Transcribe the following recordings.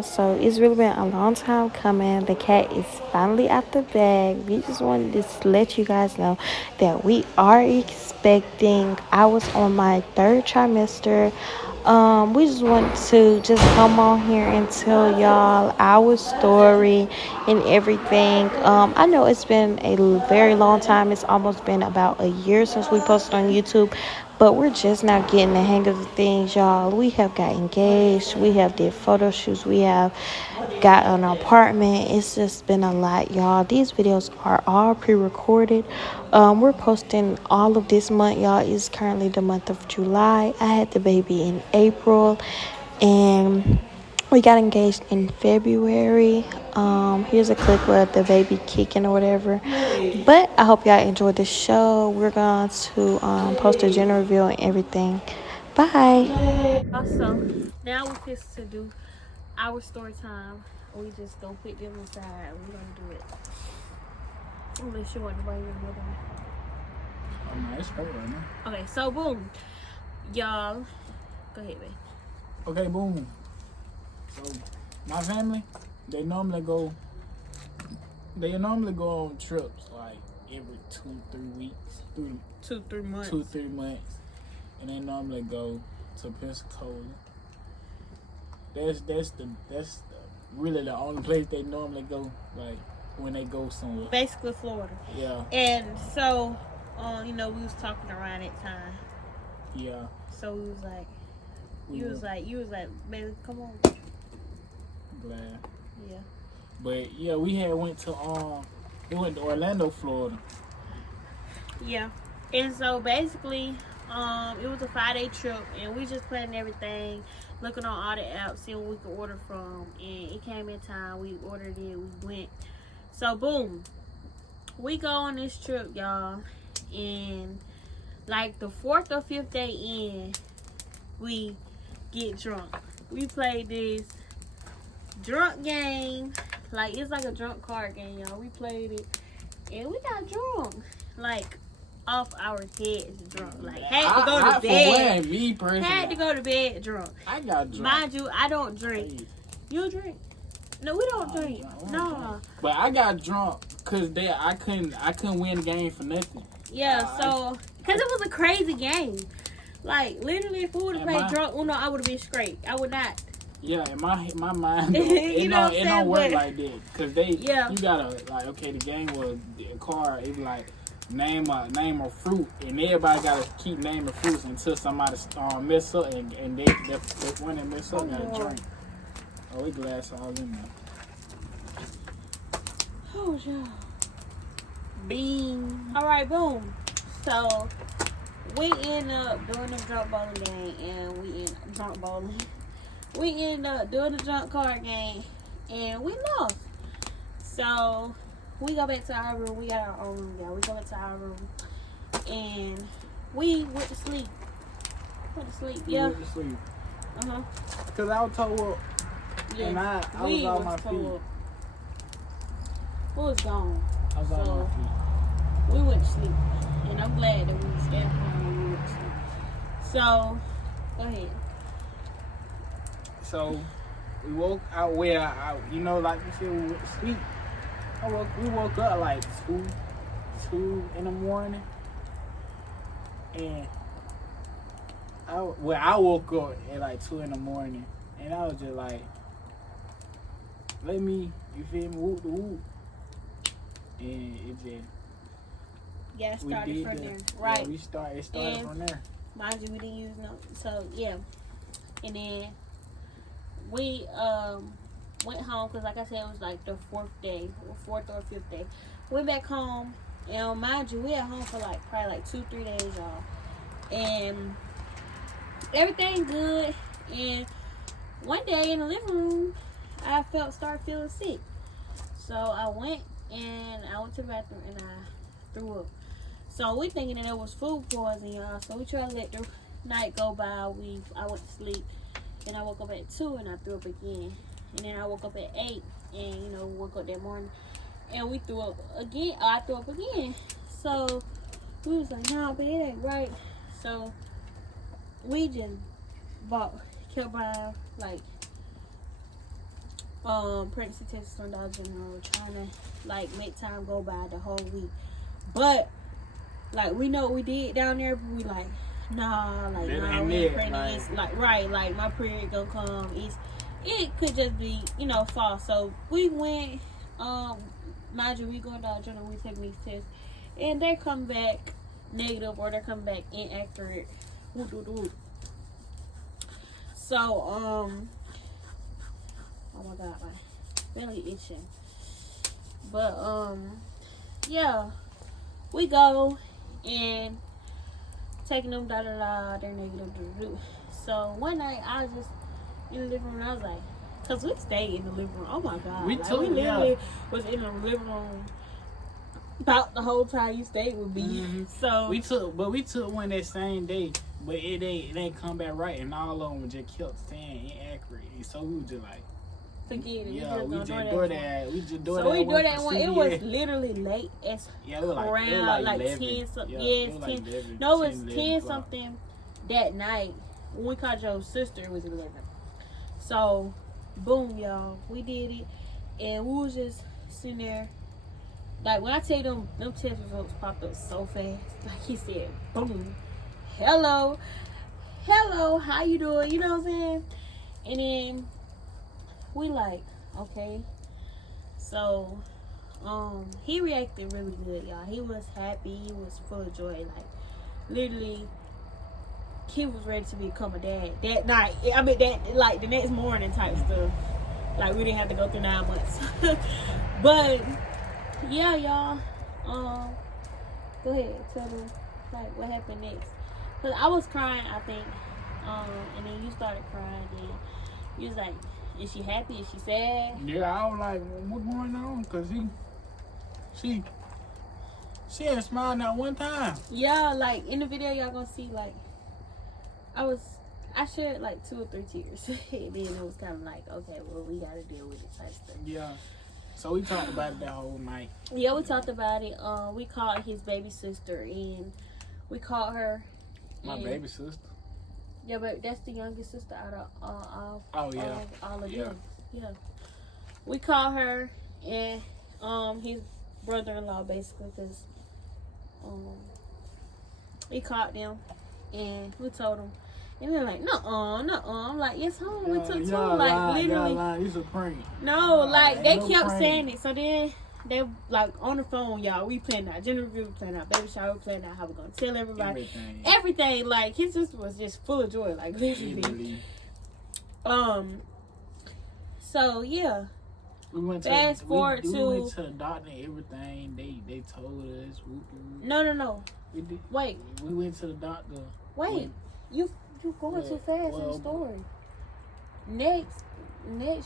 y'all. So it's really been a long time coming. The cat is finally out the bag. We just wanted to let you guys know that we are expecting. I was on my third trimester. We just want to just come on here and tell y'all our story and everything. I know it's been a very long time. It's almost been about a year since we posted on YouTube, but we're just now getting the hang of the things, y'all. We have got engaged. We have did photo shoots. We have got an apartment. It's just been a lot, y'all. These videos are all pre-recorded. We're posting all of this month, y'all. It's currently the month of July. I had the baby in April, and we got engaged in February. Here's a clip of the baby kicking or whatever. But I hope y'all enjoyed the show. We're going to post a gender reveal and everything. Bye. Also, now we're fixed to do our story time. We just gonna put them aside. We're gonna do it. Unless you want to bring another one. Oh no, it's her right now. Okay, so boom. Y'all, go ahead, babe. Okay, boom. So my family, they normally go on trips like every 2-3 weeks, 2-3 months. 2-3 months, and they normally go to Pensacola. That's really the only place they normally go, like when they go somewhere. Basically Florida. Yeah. And so, we was talking around that time. Yeah. So we was like, you was like, baby, come on. Glad. Yeah. But yeah, we went to Orlando, Florida. Yeah. And so basically, it was a 5-day trip, and we just planning everything, looking on all the apps, seeing what we could order from, and it came in time. We ordered it, we went. So boom, we go on this trip, y'all, and like the 4th or 5th day in, we get drunk. We played this drunk game, like it's like a drunk card game, y'all. We played it, and we got drunk, like off our heads drunk. Like had to go to bed. Me personally, had to go to bed drunk. I got drunk. Mind you, I don't drink. You drink? No, we don't drink. No. But I got drunk because I couldn't win the game for nothing. Yeah, so because it was a crazy game. Like literally, if we would have played drunk Uno, I would have been straight. I would not. Yeah, in my mind, it don't work like that. Cause you gotta like, okay, the game was a card. It's like name a fruit, and everybody gotta keep naming fruits until somebody mess up, and they when they mess up, gotta drink. Oh, we glass all in there. Oh yeah. Bean. All right, boom. So we end up doing the drunk bowling game, and we ended up doing the drunk card game, and we lost. So we go back to our room. We got our own room, y'all. We go back to our room, and we went to sleep. Yeah. Went to sleep. Cause I was told up, and I was on my feet. We was gone. I was on my feet. We went to sleep, and I'm glad that we stayed home and we went to sleep. So, go ahead. So, we woke out where like you said, we went to sleep. We woke up like 2 in the morning, and I woke up at like 2 in the morning, and I was just like, let me, you feel me, whoop the whoop, and it just. Yeah, it started from there. Right. Yeah, it started from there. Mind you, we didn't use no. So yeah, and then we went home because, like I said, it was like the 4th or 5th day. Went back home, and mind you, we at home for like probably like 2-3 days, y'all, and everything good. And one day in the living room, I started feeling sick, so I went to the bathroom and I threw up. So we thinking that it was food poisoning, y'all. So we tried to let the night go by. I went to sleep, and I woke up at 2 and I threw up again. And then I woke up at 8 and woke up that morning and we threw up again. I threw up again. So we was like, nah, but it ain't right. So we just kept buying like pregnancy test from Dollar General, trying to like make time go by the whole week. But like we know what we did down there, but we like nah, we ain't pregnant. Like, it's like right, like my period gonna come. It could just be fall. So we went. Mind you, we go to Dollar General, we take these tests, and they come back negative or they come back inaccurate. So oh my god, my belly itching. But yeah, we go and taking them they're negative. So one night I was just in the living room. I was like, cause we stayed in the living room. Oh my god, we literally was in the living room about the whole time you stayed with me. Mm-hmm. So we took one that same day, but it ain't come back right, and all of them just kept saying inaccurate. So we were just like, forget it. Yeah, we just do that. We just do that. So we do that one. It was literally late as it was like 10 something. Yeah, it was 10. 11, no, it was 10 something that night. When we called your sister, it was 11. So, boom, y'all, we did it, and we was just sitting there. Like when I tell you them test results popped up so fast. Like he said, boom, hello, how you doing? You know what I'm saying? And then we like, okay. So, he reacted really good, y'all. He was happy. He was full of joy. Like, literally, he was ready to become a dad that night. I mean, that like the next morning type stuff. Like we didn't have to go through 9 months. But yeah, y'all. Go ahead, tell them like what happened next. Cause I was crying, I think. And then you started crying. Then you was like, "Is she happy? Is she sad?" Yeah, I was like, "What's going on?" Cause she ain't smiled not one time. Yeah, like in the video, y'all gonna see like I shared like 2 or 3 tears. And then it was kind of like, okay, well, we gotta deal with it type stuff. Yeah. So we talked about it that whole night. Yeah, we talked about it. We called his baby sister, and we called her. My baby sister. Yeah, but that's the youngest sister out of all of them. Yeah. We called her and his brother-in-law basically, because we called them and we told them. And they're like, nuh-uh. I'm like, yes, home. We took two. Like, literally. It's a prank. No, like, they kept saying it. So then, they, like, on the phone, y'all, we planned out gender review, we planned out baby shower, we planned out how we're going to tell everybody. Everything. Like, his sister was just full of joy. Like, literally. So, yeah. We went to the doctor and everything. They told us. No. We did. Wait. We went to the doctor. Wait. You going too fast in the story. Next,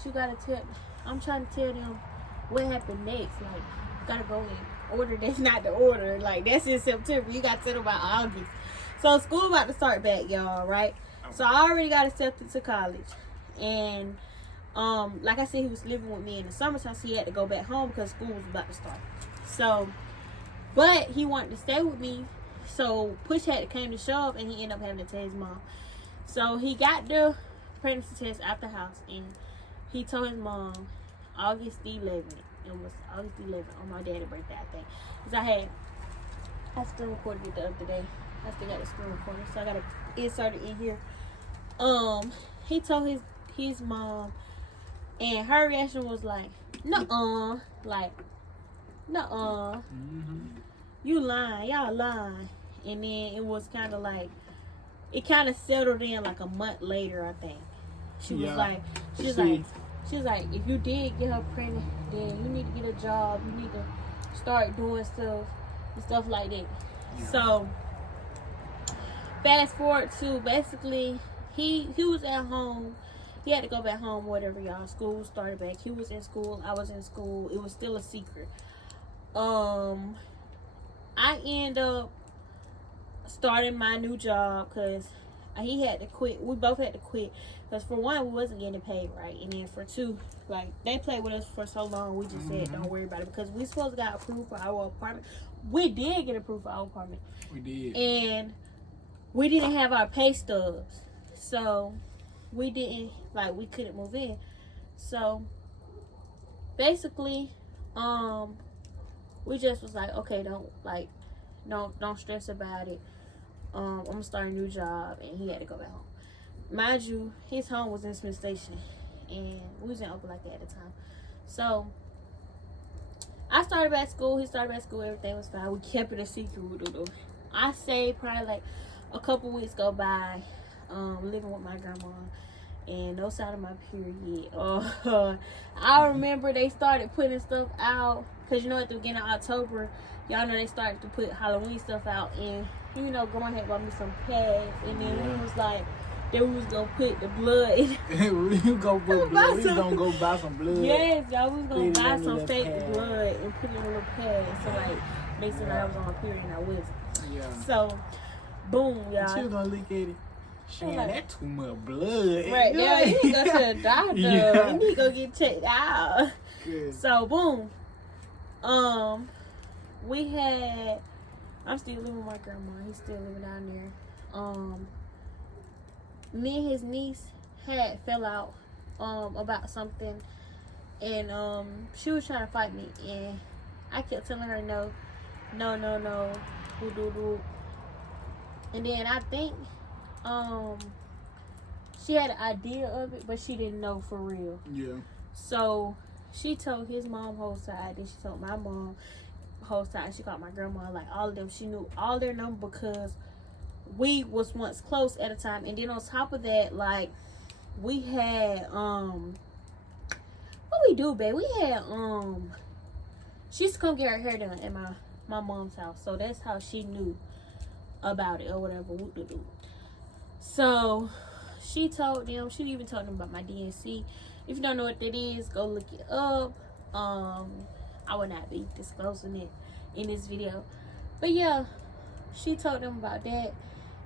you gotta tell. I'm trying to tell them what happened next. Like, you gotta go in order. That's not the order. Like, that's in September. You gotta tell them about August. So school about to start back, y'all. Right? So I already got accepted to college, and like I said, he was living with me in the summertime, so he had to go back home because school was about to start. So, but he wanted to stay with me. So push had to came to shove, and he ended up having to tell his mom. So he got the pregnancy test out the house, and he told his mom August 11th. It was August 11th on my dad's birthday, I think. Because I still recorded it the other day. I still got the screen recording, so I gotta insert it in here. He told his mom, and her reaction was like, nuh-uh, like, nuh-uh. You lying, y'all lying. And then it was kind of like, it kind of settled in like a month later, I think. She was like, if you did get her pregnant, then you need to get a job. You need to start doing stuff and stuff like that. Yeah. So fast forward to basically, he was at home. He had to go back home, whatever, y'all. School started back. He was in school. I was in school. It was still a secret. I end up starting my new job because he had to quit. We both had to quit because for one, we wasn't getting paid right, and then for two, like, they played with us for so long, we just said don't worry about it because we supposed to got approved for our apartment. We did get approved for our apartment. We did. And we didn't have our pay stubs, so we didn't, like, we couldn't move in. So basically, we just was like, okay, don't stress about it. I'm gonna start a new job, and he had to go back home. Mind you, his home was in Smith Station, and we was in Opelika at the time. So I started back school. He started back school. Everything was fine. We kept it a secret. I say probably like a couple weeks go by, living with my grandma, and no sign of my period. I remember they started putting stuff out, because you know at the beginning of October, y'all know they started to put Halloween stuff out, and you know grandma had bought me some pads, and then we was like, then we was gonna put the blood. We gonna put blood. We gonna go buy some blood. Yes, y'all was gonna buy some fake blood and put it in a little pad, so like make sure that I was on a period and I wasn't. Yeah. So, boom, y'all. She was gonna look at it. Shit, that too much blood. Right, yeah, you need to go to the doctor. Yeah. You need to go get checked out. Good. So, boom. I'm still living with my grandma. He's still living down there. Me and his niece had fell out about something, and she was trying to fight me, and I kept telling her no, do. And then I think she had an idea of it, but she didn't know for real. Yeah. So she told his mom whole side, then she told my mom whole side. She called my grandma, like all of them. She knew all their number because we was once close at a time. And then on top of that, like we had what we do, babe? We had she used to come get her hair done at my mom's house, so that's how she knew about it or whatever. So she told them, she even told them about my DNC. If you don't know what that is, go look it up. I will not be disclosing it in this video, but yeah, she told them about that.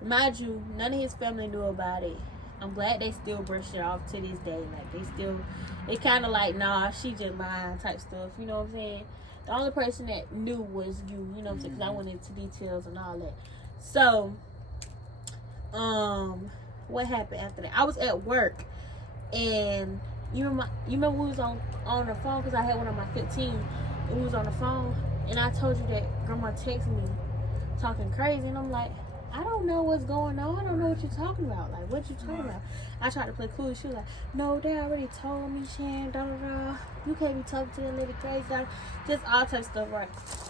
Mind you, none of his family knew about it. I'm glad they still brush it off to this day. Like they kind of like, nah, she just lying type stuff. You know what I'm saying? The only person that knew was you. You know what I'm saying? Because I went into details and all that. So, what happened after that? I was at work, and you remember we was on the phone, because I had one on my 15, and we was on the phone, and I told you that grandma texted me talking crazy, and I'm like, I don't know what's going on. I don't know what you're talking about. Like, what you talking about? I tried to play cool. She was like, no, they already told me, Shan, you can't be talking to that lady crazy, just all types of stuff, right?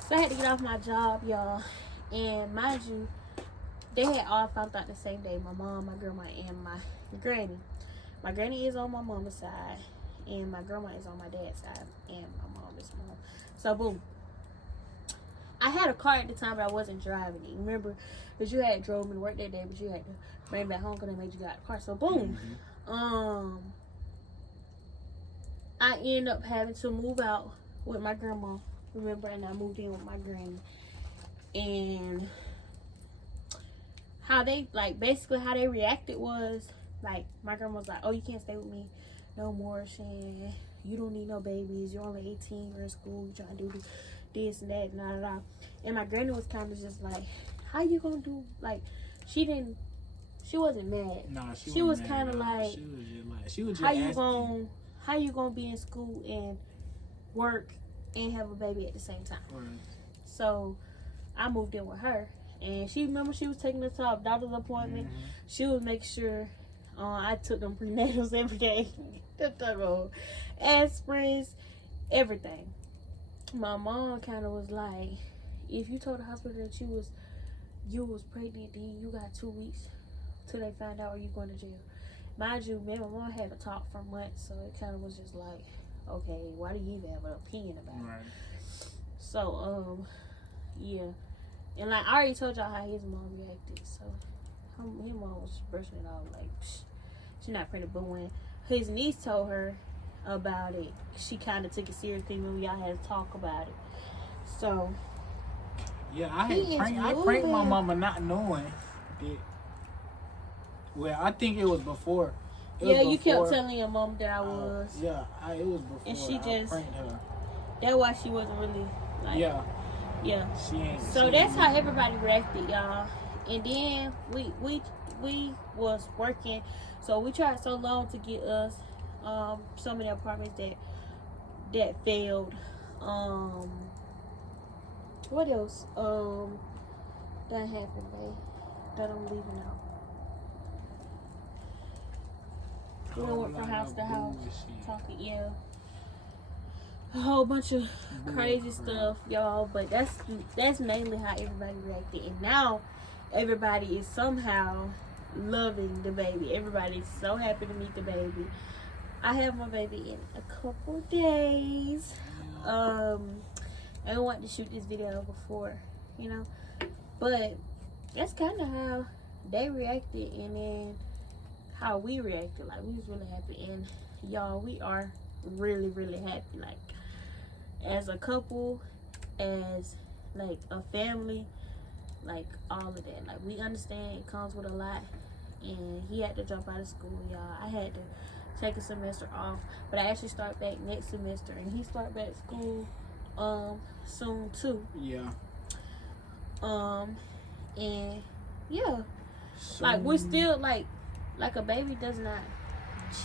So I had to get off my job, y'all. And mind you, they had all found out the same day. My mom, my grandma, and my granny. My granny is on my mama's side, and my grandma is on my dad's side, and my mom is mom. So, boom. I had a car at the time, but I wasn't driving it. Remember, because you had drove me to work that day, but you had to bring me back home because they made you got a car. So, boom. I ended up having to move out with my grandma. Remember, and I moved in with my granny. And how they, like, basically how they reacted was, like, my grandma was like, oh, you can't stay with me no more, Shan. You don't need no babies. You're only 18. You're in school. You're trying to do this and that, and And my granny was kind of just like, how you gonna do, like, she wasn't mad. Nah, she was kind of like, she was just how you gonna be in school and work and have a baby at the same time? Right. So I moved in with her, and she was taking us to a doctor's appointment. She would make sure I took them prenatals every day. The aspirins, everything. My mom kind of was like, if you told the hospital that you was pregnant, then you got 2 weeks till they find out, or you going to jail. Mind you, me and my mom had a talk for months, so it kind of was just like, okay, why do you even have an opinion about it? Right. So, yeah. And like, I already told y'all how his mom reacted, so his mom was brushing it off like, psh, she's not pregnant. But when his niece told her about it, she kind of took it seriously when y'all had to talk about it. So, yeah, I pranked my mama not knowing that. Well, I think it was before. You kept telling your mom that I was. Yeah, it was before. And she just pranked her. That's why she wasn't really like. Yeah. She ain't. So she that's ain't. how everybody reacted, y'all. And then we was working, so we tried so long to get us some of the apartments that that failed. What else? That happened, babe. That I'm leaving out. We went from house to house talking, yeah. A whole bunch of crazy stuff, y'all. But that's mainly how everybody reacted. And now everybody is somehow loving the baby. Everybody's so happy to meet the baby. I have my baby in a couple days. I wanted to shoot this video before, you know. But that's kind of how they reacted, and then how we reacted. Like, we was really happy, and y'all, we are really, really happy. Like, as a couple, as like a family, like all of that. Like, we understand it comes with a lot, and he had to jump out of school, y'all. I had to take a semester off, but I actually start back next semester, and he start back school soon too. Yeah. And yeah, like, we're still like a baby does not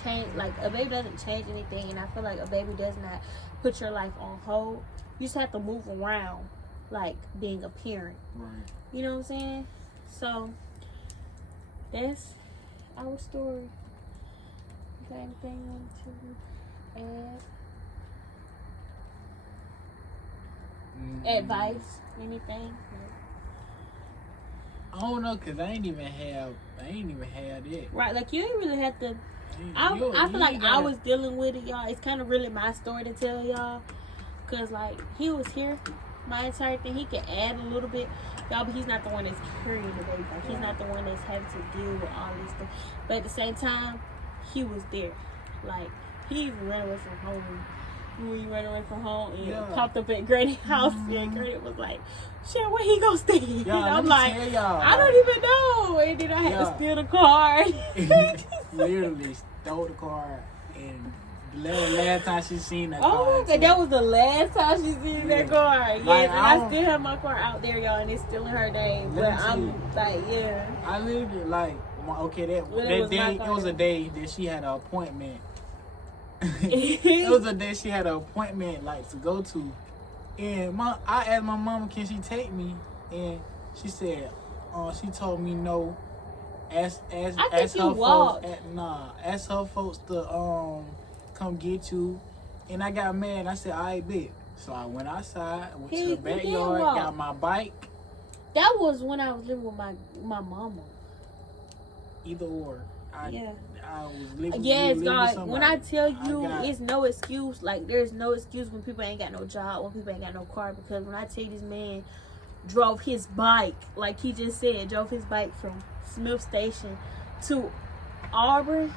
change. Like, a baby doesn't change anything, and I feel like a baby does not put your life on hold. You just have to move around, like being a parent. Right. You know what I'm saying? So that's our story. You got anything you want to add? Advice? Anything? I don't know, cause I ain't even have it. Right, like, you ain't really have to. I feel like I was dealing with it, y'all. It's kind of really my story to tell y'all, cause like, he was here my entire thing. He could add a little bit, y'all, but he's not the one that's carrying the baby. Like, he's not the one that's having to deal with all this stuff. But at the same time, he was there. Like, he even ran away from home. When you ran away from home and popped up at Granny's house, and Granny was like, "Shit, where he gonna stay?" And I'm like, "I don't even know." And then I had to steal the car. Literally stole the car, and the last time she seen that car. Oh, and that was the last time she seen that car. Yes, like, and I still have my car out there, y'all, and it's still in her name. But I'm like, yeah. I literally like, okay, that day, it was a day that she had an appointment. It was a day she had an appointment, like, to go to, and I asked my mama, can she take me, and she said, she told me no. Ask her folks to come get you, and I got mad. I said, I bet. So I went outside, went to the backyard, got my bike. That was when I was living with my mama. Either or. I was living. Yes, God. When I tell you, it's no excuse. Like, there's no excuse when people ain't got no job, when people ain't got no car. Because when I tell you, this man drove his bike, like he just said, drove his bike from Smith Station to Auburn,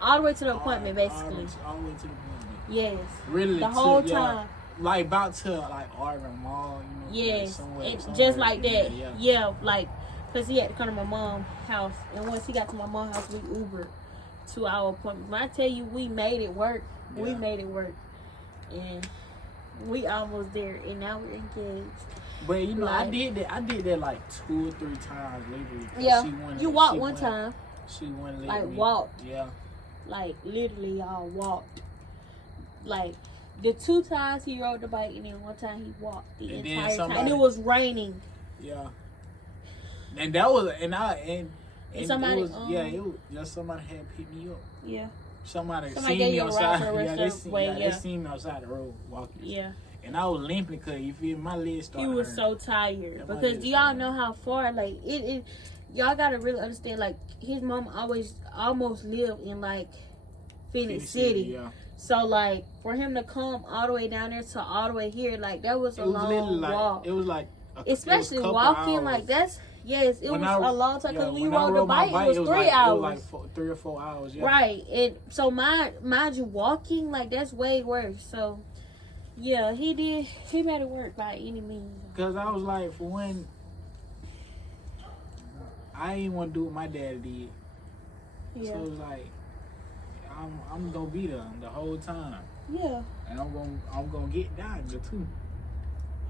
all the way to the appointment, basically. All the way to the appointment. Yes. Really? The whole time. Like, about to, like, Auburn Mall, you know? Yes. Like somewhere just like that. Yeah, like, because he had to come to my mom's house. And once he got to my mom's house, we Ubered to our appointment. When I tell you, we made it work. Yeah. We made it work. And we almost there. And now we're engaged. But, you know, like, I did that like 2 or 3 times literally. Yeah. You walked one time. She wouldn't let like, me. Walked. Yeah. Like, literally, y'all walked. Like, the 2 times he rode the bike, and then 1 time he walked the entire time. And it was raining. Yeah. And that was, and somebody, it was, somebody had picked me up. Yeah. Somebody seen me outside. They seen me outside the road walking. Yeah. And I was limping because, you feel, my legs started He was hurting. so tired. Because do y'all know how far, like, it y'all gotta really understand, like, his mom almost lived in, like, Phoenix City. Yeah. So, like, for him to come all the way down there to all the way here, like, that was a long walk. It was like, especially walking, hours. Like, that's, yes, it was a long time. Because when you rode the bike, it was 3 hours. It was like 3 or 4 hours, yeah. Right. And so, mind you, walking, like, that's way worse. So, yeah, he made it work by any means. Because I was like, for one, I didn't want to do what my dad did. Yeah. So it was like, I'm gonna be there the whole time. Yeah. And I'm gonna get down there too.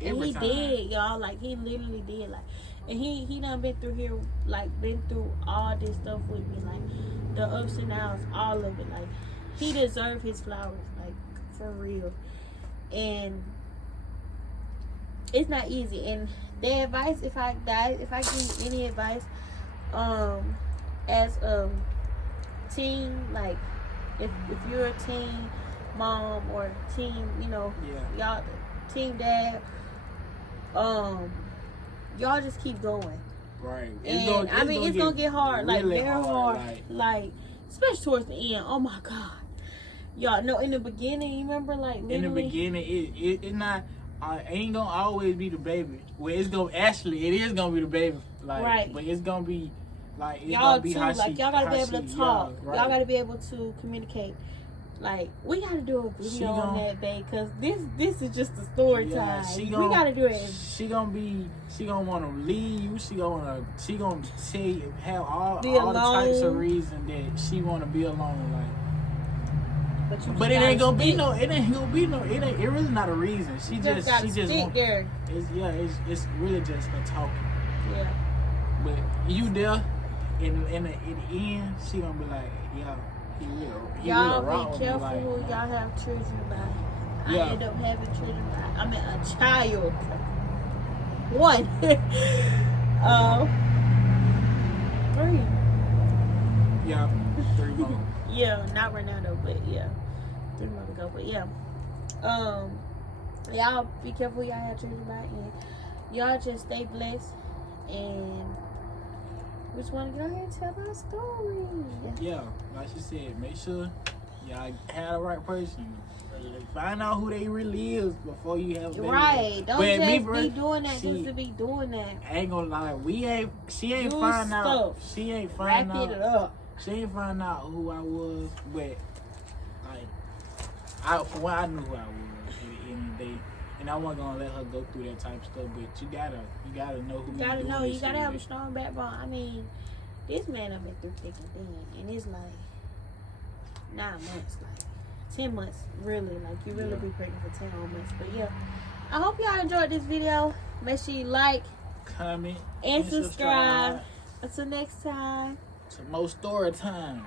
Every time. Did, y'all. Like, he literally did. Like, and he done been through here, like, been through all this stuff with me, like the ups and downs, all of it. Like, he deserved his flowers, like, for real. And it's not easy. And the advice, if I give you any advice, as a teen, like if you're a teen mom or teen, you know, y'all teen dad, y'all just keep going. Right. And it's gonna get hard, really like very hard, like especially towards the end. Oh my God, y'all know in the beginning, you remember, like literally, in the beginning, it not. Ain't gonna always be the baby. Well, it's gonna actually, it is gonna be the baby. Like, right. But it's gonna be like it's y'all gonna be too. how Like y'all gotta be able to talk. Right. Y'all gotta be able to communicate. Like we gotta do a video on that, babe, because this is just a story time. We gotta do it. She gonna want to leave. She gonna tell you, have all the types of reasons that she want to be alone. Like. But it ain't gonna be no. It really not a reason. She just want, there. It's really just her talking. Yeah. But you there, in the end, she gonna be like, yeah, y'all really be careful who y'all have children by. Yeah. I end up having children by. I mean, a child. One. 3. Yeah, 3 more. Yeah, not right now though, but yeah, 3 months ago. But yeah, y'all be careful y'all have children by, and y'all just stay blessed. And we just want to go ahead and tell our story. Yeah, like she said, make sure y'all have the right person. Find out who they really is before you have baby. Right, don't just be doing that just to be doing that. I ain't gonna lie, she ain't find out. She ain't find out. Wrap it up. She ain't find out who I was, but like, for what I knew who I was at the end of the day, and I wasn't gonna let her go through that type of stuff. But you gotta know who you gotta know. You gotta have a strong backbone. I mean, this man I've been through thick and thin, and it's like 9 months, like 10 months, really. Like you really be pregnant for 10 whole months. But yeah, I hope y'all enjoyed this video. Make sure you like, comment, and subscribe. Until next time. Some more story time.